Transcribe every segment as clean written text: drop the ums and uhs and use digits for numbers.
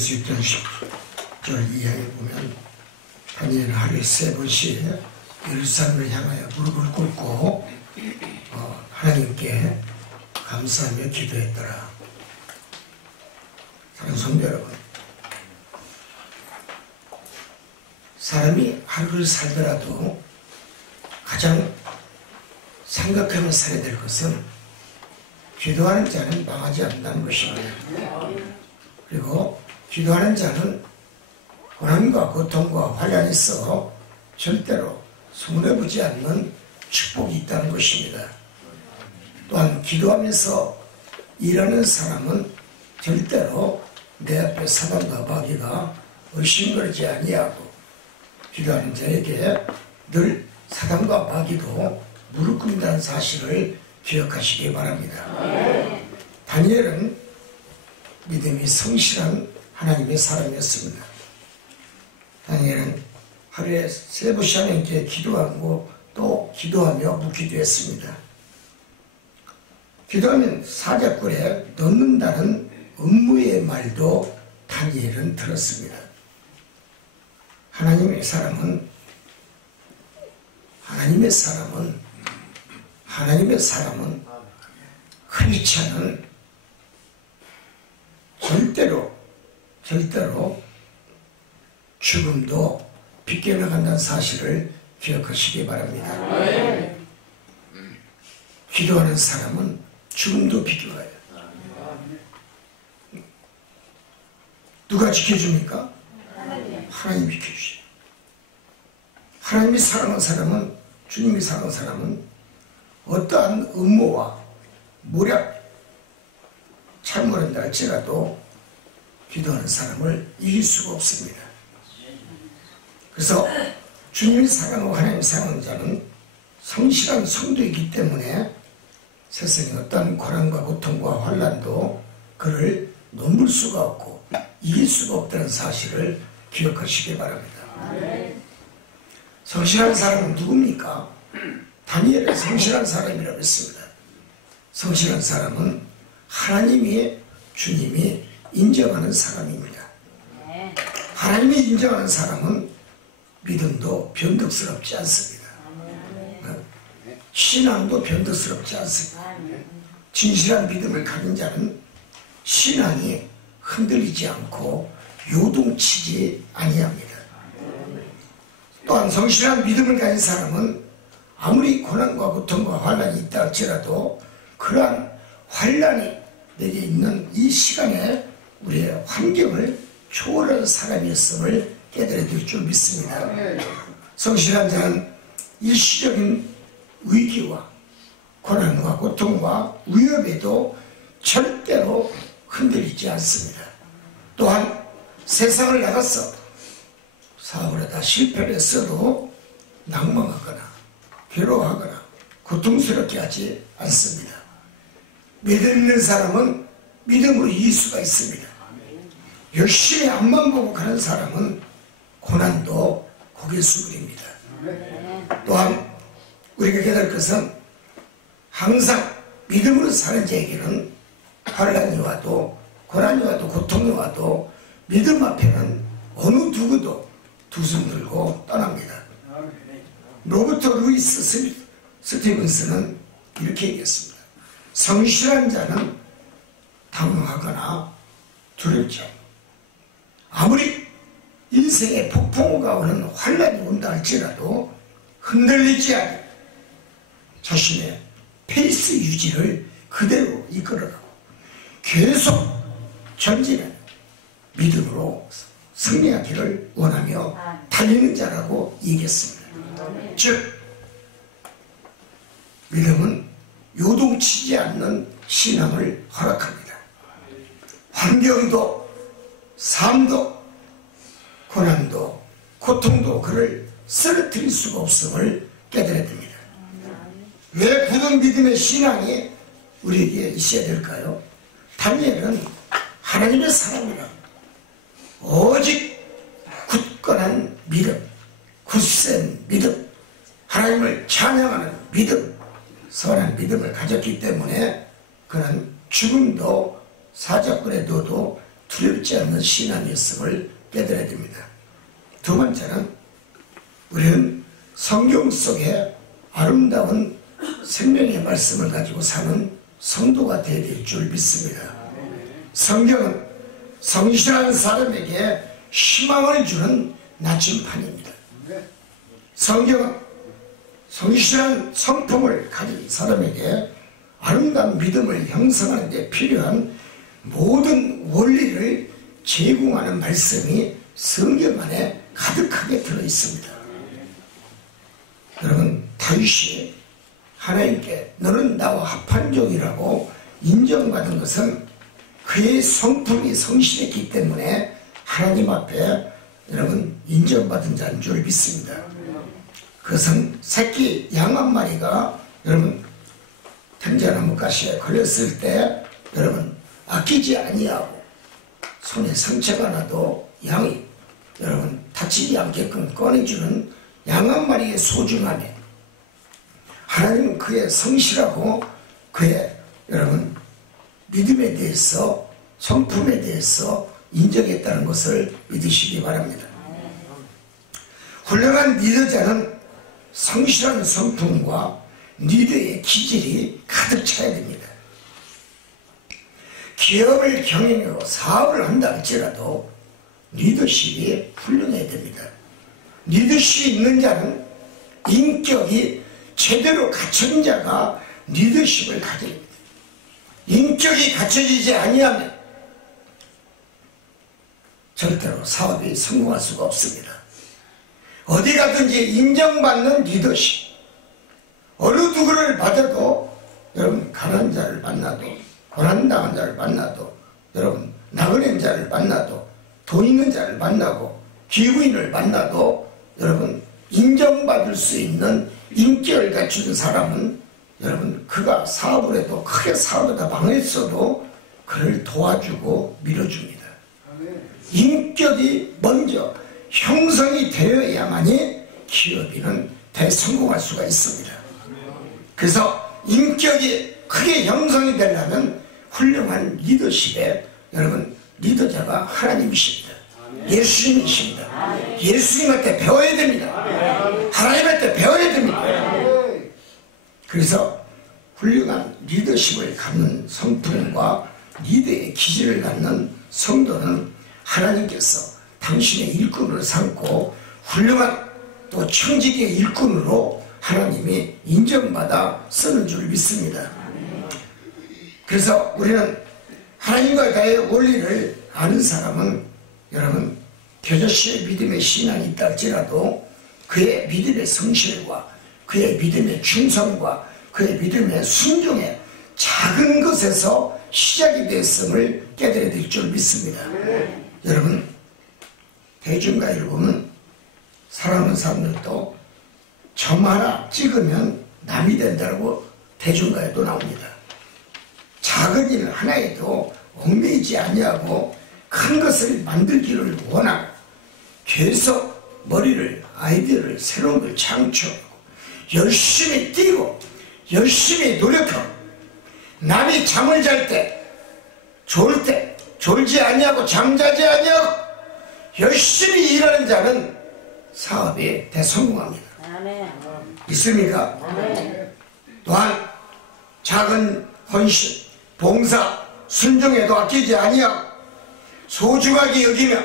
수 있던 10절 이하에 보면 다니엘은 하루에 3번씩 예루살렘을 향하여 무릎을 꿇고 하나님께 감사하며 기도했더라. 사랑하는 성도 여러분, 사람이 하루를 살더라도 가장 생각하며 살아야 될 것은 기도하는 자는 망하지 않는다는 것입니다. 그리고 기도하는 자는 고난과 고통과 환란이 있어 절대로 손해보지 않는 축복이 있다는 것입니다. 또한 기도하면서 일하는 사람은 절대로 내 앞에 사단과 마귀가 의심거리지 아니하고 기도하는 자에게 늘 사단과 마귀도 무릎 꿇는다는 사실을 기억하시기 바랍니다. 다니엘은 믿음이 성실한 하나님의 사람이었습니다. 다니엘은 하루에 3번씩 하나님께 기도하고 또 기도하며 묵기도 했습니다. 기도하면 사자굴에 넣는다는 음무의 말도 다니엘은 들었습니다. 하나님의 사람은 크리스찬은 절대로 죽음도 비껴나간다는 사실을 기억하시기 바랍니다. 기도하는 사람은 죽음도 비껴가요. 누가 지켜줍니까? 하나님이 지켜주세요. 하나님이 사랑하는 사람은, 주님이 사랑하는 사람은 어떠한 음모와 모략 참모한다 할지라도 기도하는 사람을 이길 수가 없습니다. 그래서 주님이 사랑하고 하나님이 사랑하는 자는 성실한 성도이기 때문에 세상의 어떤 고난과 고통과 환난도 그를 넘을 수가 없고 이길 수가 없다는 사실을 기억하시기 바랍니다. 성실한 사람은 누굽니까? 다니엘은 성실한 사람이라고 했습니다. 성실한 사람은 하나님이, 주님이 인정하는 사람입니다. 하나님이 인정하는 사람은 믿음도 변덕스럽지 않습니다. 신앙도 변덕스럽지 않습니다. 진실한 믿음을 가진 자는 신앙이 흔들리지 않고 요동치지 아니합니다. 또한 성실한 믿음을 가진 사람은 아무리 고난과 고통과 환란이 있다 할지라도 그러한 환란이 내게 있는 이 시간에 우리의 환경을 초월하는 사람이었음을 깨달아 들 줄 믿습니다. 성실한 자는 일시적인 위기와 고난과 고통과 위협에도 절대로 흔들리지 않습니다. 또한 세상을 나가서 사업을 하다 실패를 했어도 낭망하거나 괴로워하거나 고통스럽게 하지 않습니다. 믿음 있는 사람은 믿음으로 이길 수가 있습니다. 열심히 앞만 보고 가는 사람은 고난도 고개 숙입니다. 또한 우리가 깨달을 것은 항상 믿음으로 사는 자에게는 환란이 와도 고난이 와도 고통이 와도 믿음 앞에는 어느 누구도 두 손 들고 떠납니다. 로버트 루이스 스티븐스는 이렇게 얘기했습니다. 성실한 자는 당황하거나 두렵지 않고 아무리 인생의 폭풍우가 오는 환란이 온다 할지라도 흔들리지 않고 자신의 페이스 유지를 그대로 이끌어가고 계속 전진하는 믿음으로 승리하기를 원하며 달리는 자라고 얘기했습니다. 즉 믿음은 요동치지 않는 신앙을 허락합니다. 환경도 삶도 고난도 고통도 그를 쓰러뜨릴 수가 없음을 깨달아야 됩니다. 왜 굳은 믿음의 신앙이 우리에게 있어야 될까요? 다니엘은 하나님의 사람이라 오직 굳건한 믿음, 굳센 믿음, 하나님을 찬양하는 믿음, 선한 믿음을 가졌기 때문에 그는 죽음도 사자굴에 넣어도 두렵지 않는 신앙이었음을 깨달아야 됩니다. 두 번째는 우리는 성경 속에 아름다운 생명의 말씀을 가지고 사는 성도가 되어야 될 줄 믿습니다. 성경은 성실한 사람에게 희망을 주는 나침판입니다. 성경은 성실한 성품을 가진 사람에게 아름다운 믿음을 형성하는 데 필요한 모든 원리를 제공하는 말씀이 성경 안에 가득하게 들어있습니다. 여러분, 다윗이 하나님께 너는 나와 합한 종이라고 인정받은 것은 그의 성품이 성실했기 때문에 하나님 앞에 여러분 인정받은 자인 줄 믿습니다. 그것은 새끼 양 한 마리가 여러분 ten자나무 가시에 걸렸을 때 여러분 아끼지 아니하고 손에 상처가 나도 양이 여러분 다치지 않게끔 꺼내주는 양 한 마리의 소중함에 하나님은 그의 성실하고 그의 여러분 믿음에 대해서 성품에 대해서 인정했다는 것을 믿으시기 바랍니다. 훌륭한 리더자는 성실한 성품과 리더의 기질이 가득 차야 됩니다. 기업을 경영하고 사업을 한다 할지라도 리더십이 훌륭해야 됩니다. 리더십이 있는 자는 인격이 제대로 갖춘 자가 리더십을 가집니다. 인격이 갖춰지지 아니하면 절대로 사업이 성공할 수가 없습니다. 어디 가든지 인정받는 리더십. 어느 누구를 받아도 여러분 가난한 자를 만나도 고난당한 자를 만나도 여러분 나그네 자를 만나도 돈 있는 자를 만나고 기구인을 만나도 여러분 인정받을 수 있는 인격을 갖춘 사람은 여러분 그가 사업을 해도 크게 사업하다 망했어도 그를 도와주고 밀어줍니다. 인격이 먼저 형성이 되어야만이 기업인은 대성공할 수가 있습니다. 그래서 인격이 크게 형성이 되려면 훌륭한 리더십에 여러분 리더자가 하나님이십니다. 예수님이십니다. 예수님한테 배워야 됩니다. 하나님한테 배워야 됩니다. 그래서 훌륭한 리더십을 갖는 성품과 리더의 기질을 갖는 성도는 하나님께서 당신의 일꾼으로 삼고 훌륭한 또 청지기의 일꾼으로 하나님이 인정받아 쓰는 줄 믿습니다. 그래서 우리는 하나님과의 원리를 아는 사람은 여러분 겨자씨의 믿음의 신앙이 있다 할지라도 그의 믿음의 성실과 그의 믿음의 충성과 그의 믿음의 순종에 작은 것에서 시작이 됐음을 깨달아야 될 줄 믿습니다. 여러분 대중가요를 보면 사랑하는 사람들도 점 하나 찍으면 남이 된다고 대중가요도 나옵니다. 작은 일 하나에도 얽매이지 아니하고 큰 것을 만들기를 원하고 계속 머리를 아이디어를 새로운 걸 창출하고 열심히 뛰고 열심히 노력하고 남이 잠을 잘 때 졸 때 졸지 아니하고 잠자지 아니하고 열심히 일하는 자는 사업에 대성공합니다. 있습니까? 또한 작은 헌신, 봉사, 순종에도 아끼지 아니하고 소중하게 여기며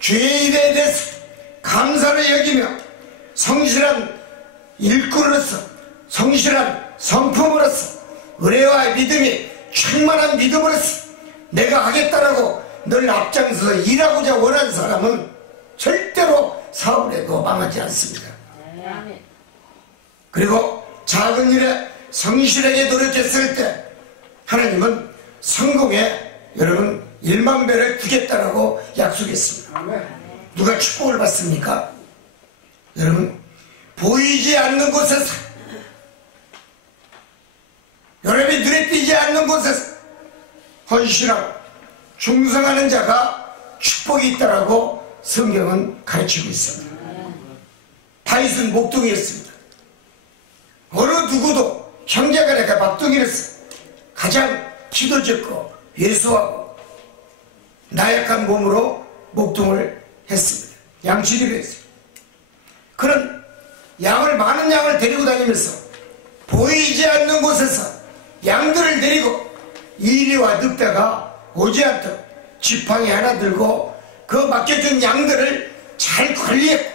주의 일에 대해서 감사를 여기며 성실한 일꾼으로서 성실한 성품으로서 의뢰와 믿음이 충만한 믿음으로서 내가 하겠다라고 늘 앞장서서 일하고자 원하는 사람은 절대로 사업을 해도 망하지 않습니다. 그리고 작은 일에 성실하게 노력했을 때 하나님은 성공에 여러분 1만 배를 주겠다라고 약속했습니다. 누가 축복을 받습니까? 여러분 보이지 않는 곳에서 여러분이 눈에 띄지 않는 곳에서 헌신하고 충성하는 자가 축복이 있다라고 성경은 가르치고 있습니다. 다윗은 목동이었습니다. 어느 누구도 형제간에 막둥이로서 가장 기도적고 예수하고 나약한 몸으로 목동을 했습니다. 양치기를 했어요. 그런 많은 양을 데리고 다니면서 보이지 않는 곳에서 양들을 데리고 이리와 늑대가 오지 않도록 지팡이 하나 들고 그 맡겨준 양들을 잘 관리했고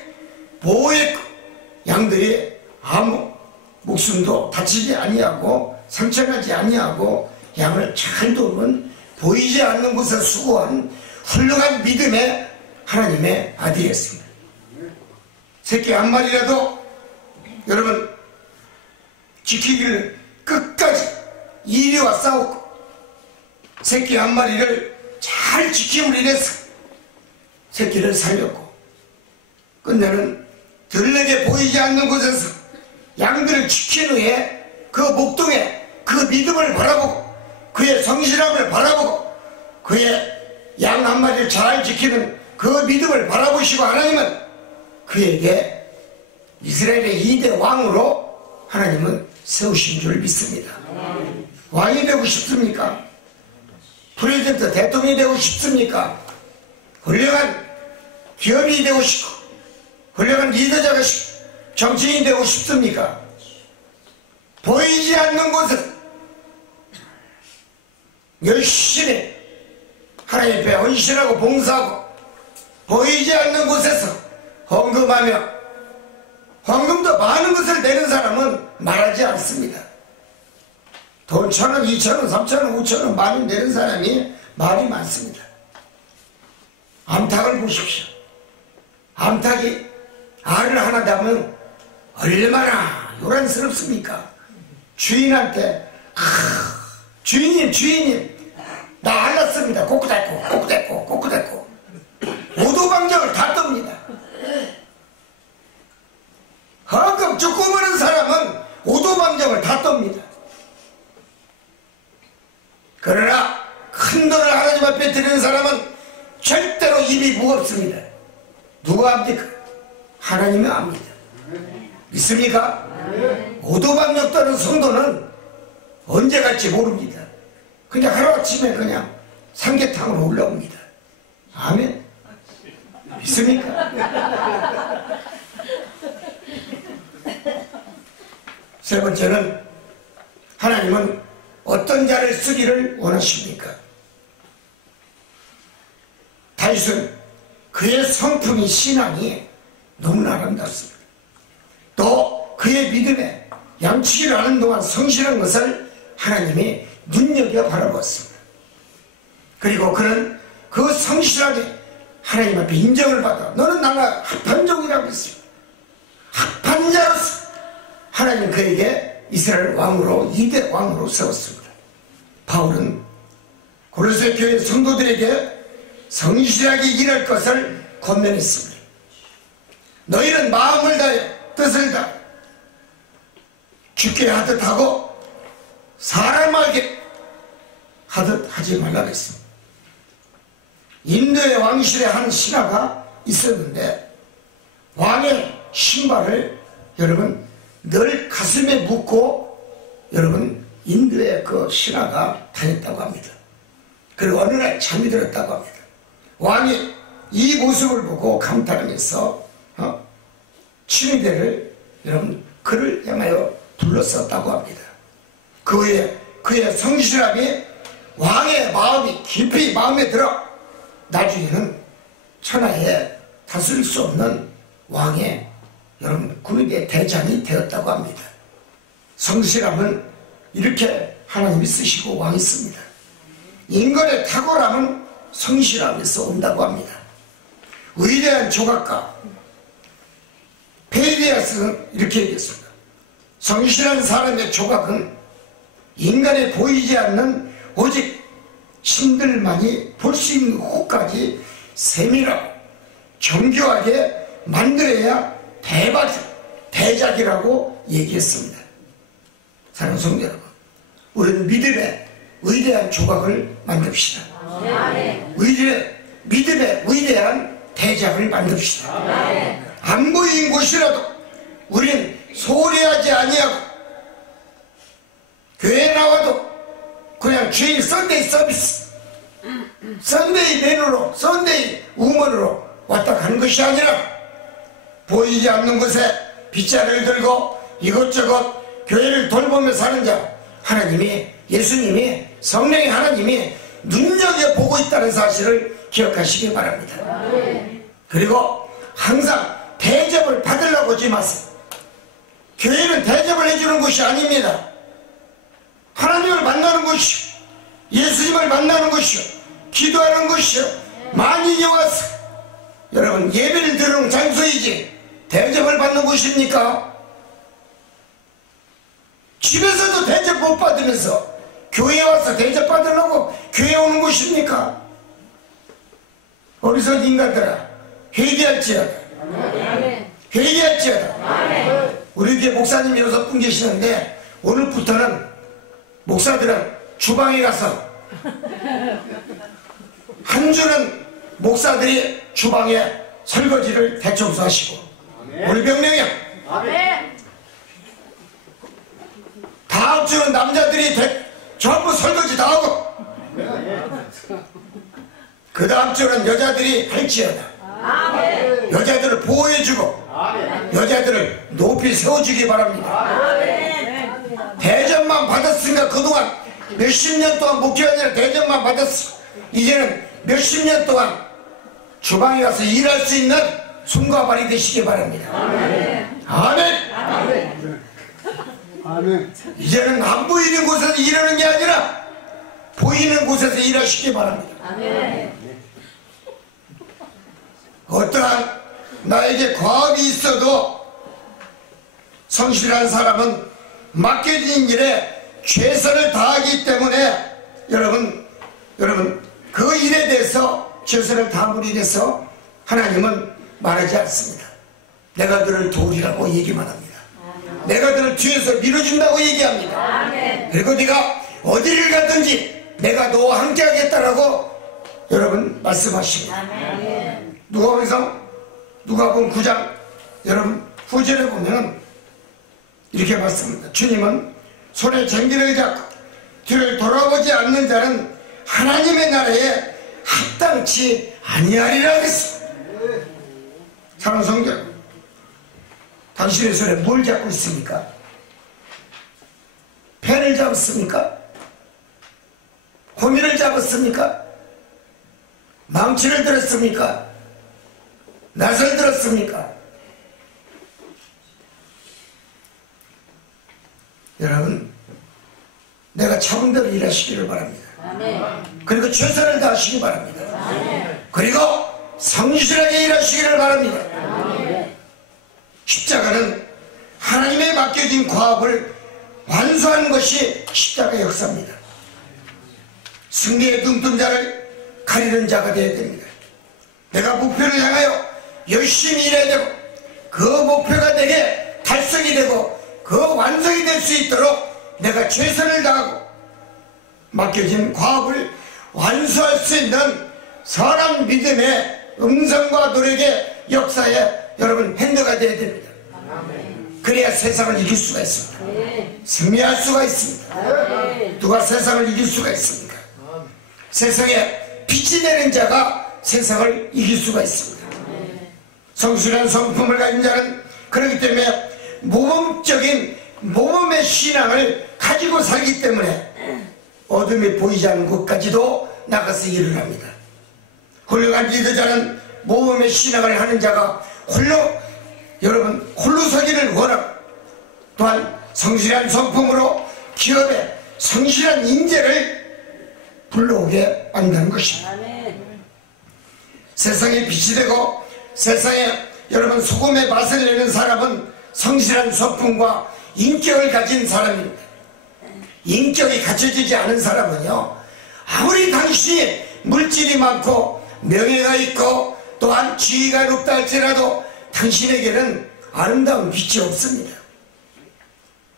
보호했고 양들이 아무 목숨도 다치지 아니하고 상처나지 아니하고 양을 잘 도우는 보이지 않는 곳에 수고한 훌륭한 믿음의 하나님의 아들이었습니다. 새끼 한 마리라도 여러분 지키기를 끝까지 이리와 싸웠고 새끼 한 마리를 잘 지킴으로 인해서 새끼를 살렸고 끝내는 들에게 보이지 않는 곳에서 양들을 지킨 후에 그 목동에 그 믿음을 바라보고 그의 성실함을 바라보고 그의 양 한 마리를 잘 지키는 그 믿음을 바라보시고 하나님은 그에게 이스라엘의 2대 왕으로 하나님은 세우신 줄 믿습니다. 왕이 되고 싶습니까? 프레지던트 대통령이 되고 싶습니까? 훌륭한 기업이 되고 싶고 훌륭한 리더자가 정치인이 되고 싶습니까? 보이지 않는 곳에서 열심히 하나님 앞에 헌신하고 봉사하고 보이지 않는 곳에서 헌금하며 헌금도 많은 것을 내는 사람은 말하지 않습니다. 돈 1,000원, 2,000원, 3,000원, 5,000원 많이 내는 사람이 말이 많습니다. 암탉을 보십시오. 암탉이 알을 하나 담으면 얼마나 요란스럽습니까? 주인한테 주인님 나 알 났습니다. 꼬꾸대꼬 오도방정을 다 떱니다. 헌금 조금 버는 사람은 오도방정을 다 떱니다. 그러나 큰 돈을 하나님 앞에 드리는 사람은 절대로 입이 무겁습니다. 누가 압니까? 하나님이 압니다. 믿습니까? 오도방정 떠는 성도는 언제 갈지 모릅니다. 그냥 하루아침에 그냥 삼계탕으로 올라옵니다. 아멘. 믿습니까? 세 번째는 하나님은 어떤 자를 쓰기를 원하십니까? 다윗은 그의 성품이 신앙이 너무나 아름답습니다. 또 그의 믿음에 양치기를 하는 동안 성실한 것을 하나님이 눈여겨 바라보았습니다. 그리고 그는 그 성실하게 하나님 앞에 인정을 받아 너는 나와 합한 종이라고 했습니다. 합한 자로서 하나님 그에게 이스라엘 왕으로 2대 왕으로 세웠습니다. 바울은 고린도 교회 성도들에게 성실하게 일할 것을 권면했습니다. 너희는 마음을 다해 뜻을 다해 죽게 하듯 하고 사람에게 하듯 하지 말라고 했습니다. 인도의 왕실에 한 신하가 있었는데 왕의 신발을 여러분 늘 가슴에 묶고 여러분 인도의 그 신하가 다녔다고 합니다. 그리고 어느 날 잠이 들었다고 합니다. 왕이 이 모습을 보고 감탄하면서 친위대를 여러분 그를 향하여 불렀었다고 합니다. 그의 성실함이 왕의 마음이 깊이 마음에 들어 나중에는 천하에 다스릴 수 없는 왕의 여러분 군의 대장이 되었다고 합니다. 성실함은 이렇게 하나님이 쓰시고 왕이 씁니다. 인간의 탁월함은 성실함에서 온다고 합니다. 위대한 조각가 페이디아스는 이렇게 얘기했습니다. 성실한 사람의 조각은 인간에 보이지 않는 오직 신들만이 볼 수 있는 곳까지 세밀하고 정교하게 만들어야 대작이라고 얘기했습니다. 사랑하는 성도 여러분, 우리는 믿음의 위대한 조각을 만듭시다. 믿음의 위대한 대작을 만듭시다. 안 보이는 곳이라도 우리는 소리하지 아니하고 교회에 나와도 그냥 주일 썬데이 서비스 썬데이 맨으로, 썬데이 우먼으로 왔다 가는 것이 아니라 보이지 않는 곳에 빗자루를 들고 이것저것 교회를 돌보며 사는 자, 하나님이, 예수님이, 성령의 하나님이 눈여겨보고 있다는 사실을 기억하시기 바랍니다. 그리고 항상 대접을 받으려고 하지 마세요. 교회는 대접을 해주는 곳이 아닙니다. 하나님을 만나는 곳이요, 예수님을 만나는 곳이요, 기도하는 곳이요, 많이 와서 여러분 예배를 드리는 장소이지 대접을 받는 곳입니까? 집에서도 대접 못 받으면서 교회에 와서 대접 받으려고 교회에 오는 곳입니까? 어리석은 인간들아, 회개할지어다. 회개할지어다. 우리 교회 목사님이 6분 계시는데 오늘부터는 목사들은 주방에 가서 한 주는 목사들이 주방에 설거지를 대청소하시고, 우리 병령형 다음 주는 남자들이 전부 설거지 다 하고, 그 다음 주는 여자들이 할지어다. 여자들을 보호해주고 여자들을 높이 세워주기 바랍니다. 대접만 받았으니까 그동안 몇십 년 동안 목회가 아니라 대접만 받았어. 이제는 몇십 년 동안 주방에 가서 일할 수 있는 손과 발이 되시기 바랍니다. 아멘. 아멘. 이제는 안 보이는 곳에서 일하는 게 아니라 보이는 곳에서 일하시기 바랍니다. 아멘. 어떠한 나에게 과업이 있어도 성실한 사람은 맡겨진 일에 최선을 다하기 때문에 여러분 그 일에 대해서 최선을 다함으로 인해서 하나님은 말하지 않습니다. 내가 너를 도우리라고 얘기만 합니다. 내가 너를 뒤에서 밀어준다고 얘기합니다. 그리고 네가 어디를 가든지 내가 너와 함께 하겠다라고 여러분 말씀하십니다. 누가복음 9장 여러분 후절에 보면 이렇게 말씀합니다. 주님은 손에 쟁기를 잡고 뒤를 돌아보지 않는 자는 하나님의 나라에 합당치 아니하리라 그랬습니다. 사랑하는 성도, 당신의 손에 뭘 잡고 있습니까? 펜을 잡았습니까? 호미를 잡았습니까? 망치를 들었습니까? 낫을 들었습니까? 여러분, 내가 참은 대로 일하시기를 바랍니다. 그리고 최선을 다하시기 바랍니다. 그리고 성실하게 일하시기를 바랍니다. 십자가는 하나님의 맡겨진 과업을 완수하는 것이 십자가의 역사입니다. 승리의 눈동자를 가리는 자가 되어야 됩니다. 내가 목표를 향하여 열심히 일해야 되고 그 목표가 내게 달성이 되고 그 완성이 될 수 있도록 내가 최선을 다하고 맡겨진 과업을 완수할 수 있는 선한 믿음의 음성과 노력의 역사에 여러분 핸드가 되어야 됩니다. 그래야 세상을 이길 수가 있습니다. 승리할 수가 있습니다. 누가 세상을 이길 수가 있습니까? 세상에 빛이 되는 자가 세상을 이길 수가 있습니다. 성실한 성품을 가진 자는 그렇기 때문에 모범의 신앙을 가지고 살기 때문에 어둠이 보이지 않는 곳까지도 나가서 일을 합니다. 훌륭한 리더자는 모범의 신앙을 하는 자가 홀로 서기를 원하고 또한 성실한 성품으로 기업에 성실한 인재를 불러오게 한다는 것입니다. 세상에 빛이 되고 세상에 여러분 소금의 맛을 내는 사람은 성실한 성품과 인격을 가진 사람입니다. 인격이 갖춰지지 않은 사람은요, 아무리 당신이 물질이 많고 명예가 있고 또한 지위가 높다 할지라도 당신에게는 아름다운 빛이 없습니다.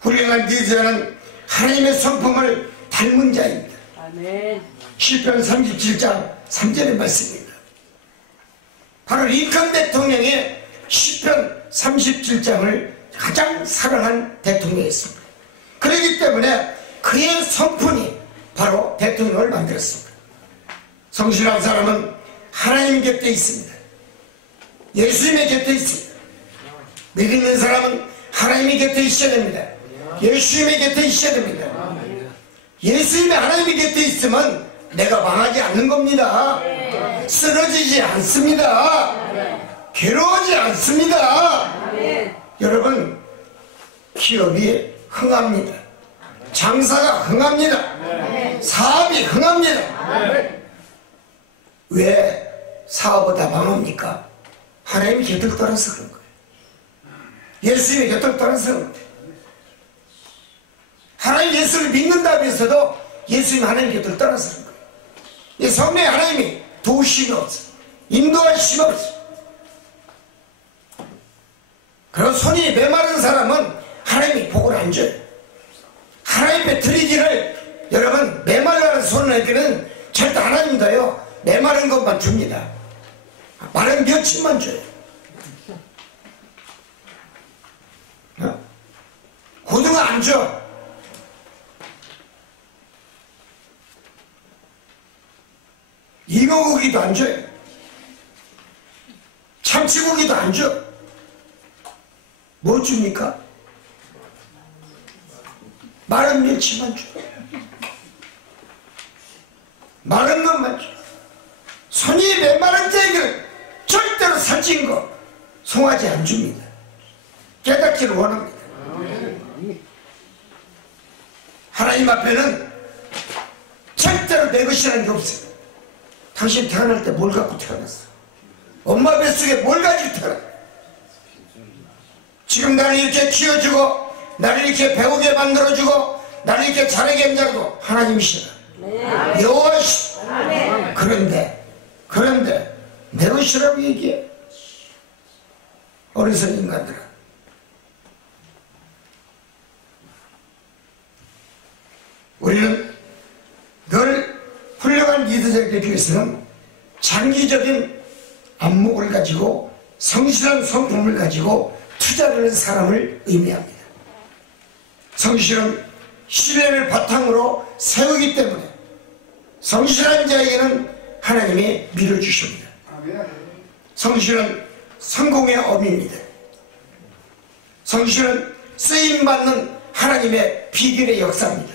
훌륭한 리더자는 하나님의 성품을 닮은 자입니다. 시편 37장 3절의 말씀입니다. 바로 링컨 대통령의 시편 37장을 가장 사랑한 대통령이었습니다. 그렇기 때문에 그의 성품이 바로 대통령을 만들었습니다. 성실한 사람은 하나님 곁에 있습니다. 예수님의 곁에 있습니다. 믿는 사람은 하나님의 곁에 있어야 됩니다. 예수님의 곁에 있어야 됩니다. 예수님의 하나님의 곁에 있으면 내가 망하지 않는 겁니다. 쓰러지지 않습니다. 괴로워하지 않습니다. 여러분, 기업이 흥합니다. 장사가 흥합니다. 사업이 흥합니다. 왜 사업보다 망합니까? 하나님이 곁을 떠나서 그런 거예요. 예수님이 곁을 떠나서 그런 거예요. 하나님 예수를 믿는다면서도 예수님 하나님 곁을 떠나서 그런 거예요. 이 성령의 하나님이 도우심이 없어, 인도하심이 없어. 그리고 손이 메마른 사람은 하나님이 복을 안 줘요. 하나님의 드리기를, 여러분, 메말라는 손에게는 절대 하나님 도요 메마른 것만 줍니다. 마른 며칠만 줘요. 고등어 안 줘. 잉어고기도 안 줘요. 참치고기도 안 줘. 뭐 줍니까? 마른 멸치만 줘. 마른 것만 줘. 손이 메마른 자에게는 절대로 살찐 거, 송아지 안 줍니다. 깨닫기를 원합니다. 하나님 앞에는 절대로 내 것이라는 게 없어요. 당신 태어날 때 뭘 갖고 태어났어? 엄마 뱃속에 뭘 가지고 태어났어? 지금 나를 이렇게 키워주고 나를 이렇게 배우게 만들어주고 나를 이렇게 자라게 한자도 하나님이시라. 여호와시. 그런데 내 것이라고 얘기해. 어리석은 인간들아, 우리는 늘 훌륭한 리더자가 되기 위해서는 장기적인 안목을 가지고 성실한 성품을 가지고 투자를 하는 사람을 의미합니다. 성실은 신뢰를 바탕으로 세우기 때문에 성실한 자에게는 하나님이 밀어주십니다. 성실은 성공의 어미입니다. 성실은 쓰임받는 하나님의 비결의 역사입니다.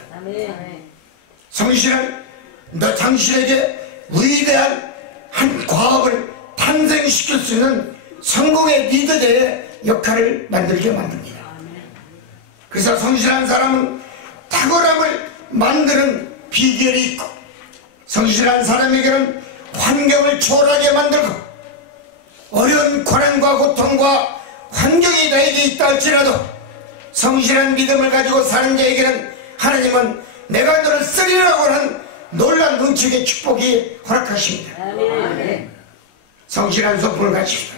성실은 너 당신에게 위대한 한 과업을 탄생시킬 수 있는 성공의 리더자의 역할을 만들게 만듭니다. 그래서 성실한 사람은 탁월함을 만드는 비결이 있고, 성실한 사람에게는 환경을 초월하게 만들고, 어려운 고난과 고통과 환경이 나에게 있다 할지라도 성실한 믿음을 가지고 사는 자에게는 하나님은 내가 너를 쓰리라고 하는 놀란 능축의 축복이 허락하십니다. 성실한 성품을 가지십시오.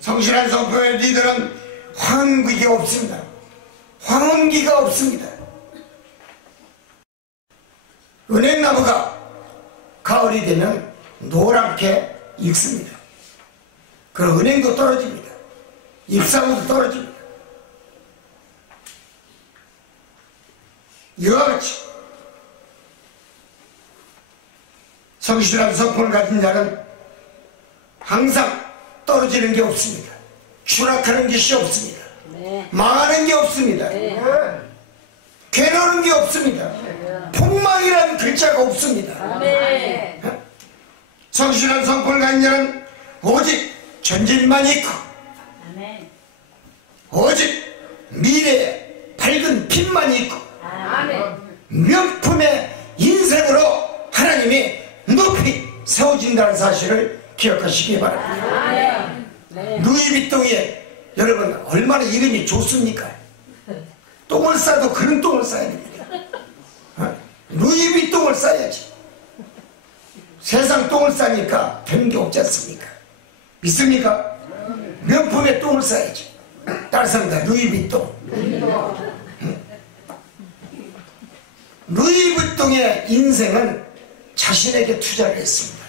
성실한 성품의 리더는 황혼기가 없습니다. 황혼기가 없습니다. 은행나무가 가을이 되면 노랗게 익습니다. 그럼 은행도 떨어집니다. 잎사귀도 떨어집니다. 이와 같이 성실한 성품을 가진 자는 항상 떨어지는 게 없습니다. 추락하는 것이 없습니다. 망하는 게 없습니다. 괴로운 게 없습니다. 폭망이라는 글자가 없습니다. 성실한 성품을 가진 자는 오직 전진만 있고 오직 미래에 밝은 빛만 있고 명품의 인생으로 하나님이 높이 세워진다는 사실을 기억하시기 바랍니다. 루이비통이 여러분 얼마나 이름이 좋습니까? 똥을 싸도 그런 똥을 싸야 됩니다. 루이비통을 싸야지. 세상 똥을 싸니까 되는 게 없지 않습니까? 믿습니까? 명품의 똥을 싸야지. 따라서입니다. 루이비통. 루이비통의 인생은 자신에게 투자를 했습니다.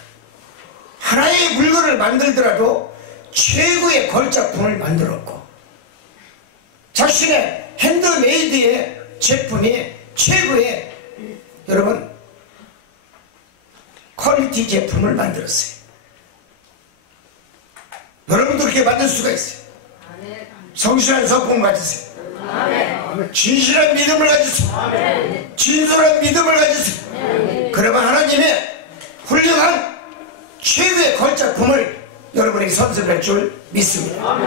하나의 물건을 만들더라도 최고의 걸작품을 만들었고, 자신의 핸드메이드의 제품이 최고의, 여러분, 퀄리티 제품을 만들었어요. 여러분도 그렇게 만들 수가 있어요. 성실한 성품 가지세요. 진실한 믿음을 가지세요. 진솔한 믿음을 가지세요. 그러면 하나님의 훌륭한 최고의 걸작품을 여러분에게 선물할 줄 믿습니다.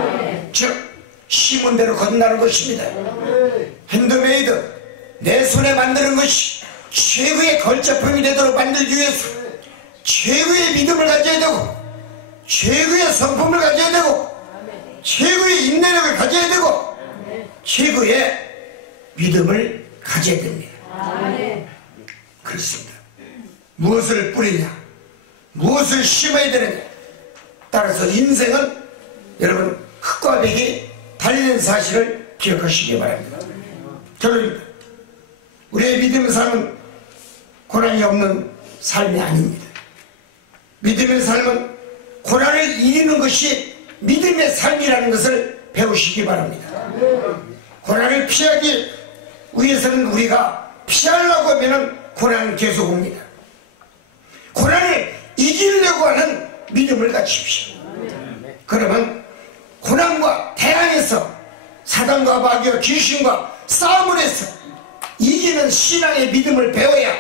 즉 심은 대로 거듭나는 것입니다. 핸드메이드, 내 손에 만드는 것이 최고의 걸작품이 되도록 만들기 위해서 최고의 믿음을 가져야 되고, 최고의 성품을 가져야 되고, 최고의 인내력을 가져야 되고, 최고의 믿음을 가져야 됩니다. 그렇습니다. 무엇을 뿌리냐, 무엇을 심어야 되느냐 따라서 인생은 여러분 흙과 백이 달리는 사실을 기억하시기 바랍니다. 결론입니다. 우리의 믿음의 삶은 고난이 없는 삶이 아닙니다. 믿음의 삶은 고난을 이기는 것이 믿음의 삶이라는 것을 배우시기 바랍니다. 고난을 피하기 위해서는 우리가 피하려고 하면 고난은 계속 옵니다. 고난을 이기려고 하는 믿음을 가지십시오. 그러면 고난과 대항해서 사단과 마귀와 귀신과 싸움을 해서 이기는 신앙의 믿음을 배워야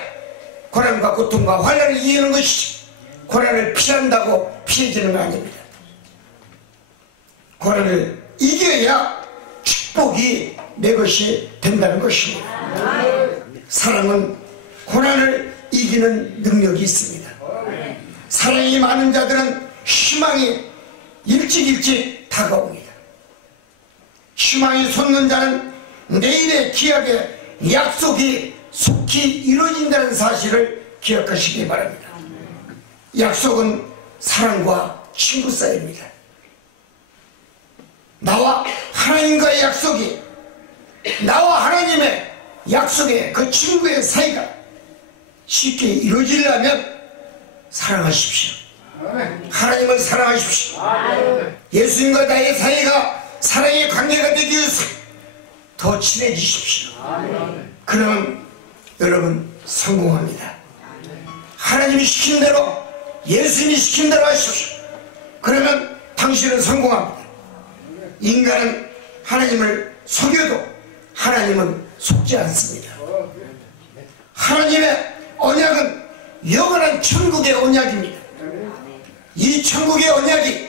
고난과 고통과 환난을 이기는 것이지, 고난을 피한다고 피해지는 거 아닙니다. 고난을 이겨야 축복이 내 것이 된다는 것입니다. 사랑은 고난을 이기는 능력이 있습니다. 사랑이 많은 자들은 희망이 일찍 다가옵니다. 희망이 솟는 자는 내일의 기약의 약속이 속히 이루어진다는 사실을 기억하시기 바랍니다. 약속은 사랑과 친구 사이입니다. 나와 하나님과의 약속이, 나와 하나님의 약속의 그 친구의 사이가 쉽게 이루어지려면 사랑하십시오. 하나님을 사랑하십시오. 예수님과 나의 사이가 사랑의 관계가 되기 위해서 더 친해지십시오. 그러면 여러분 성공합니다. 하나님이 시킨 대로, 예수님이 시킨 대로 하십시오. 그러면 당신은 성공합니다. 인간은 하나님을 속여도 하나님은 속지 않습니다. 하나님의 언약은 영원한 천국의 언약입니다. 이 천국의 언약이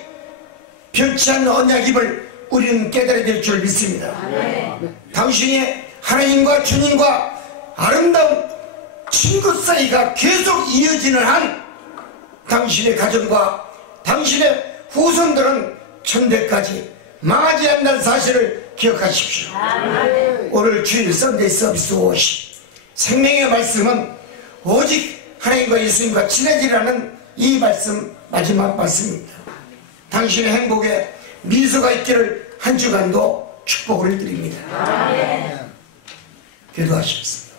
변치 않는 언약임을 우리는 깨달아야 될 줄 믿습니다. 당신이 하나님과 주님과 아름다운 친구 사이가 계속 이어지는 한 당신의 가정과 당신의 후손들은 천대까지 망하지 않는다는 사실을 기억하십시오. 오늘 주일 썬데이 서비스 50 생명의 말씀은 오직 하나님과 예수님과 친해지라는 이 말씀, 마지막 말씀입니다. 당신의 행복에 미소가 있기를 한 주간도 축복을 드립니다. 기도하시겠습니다.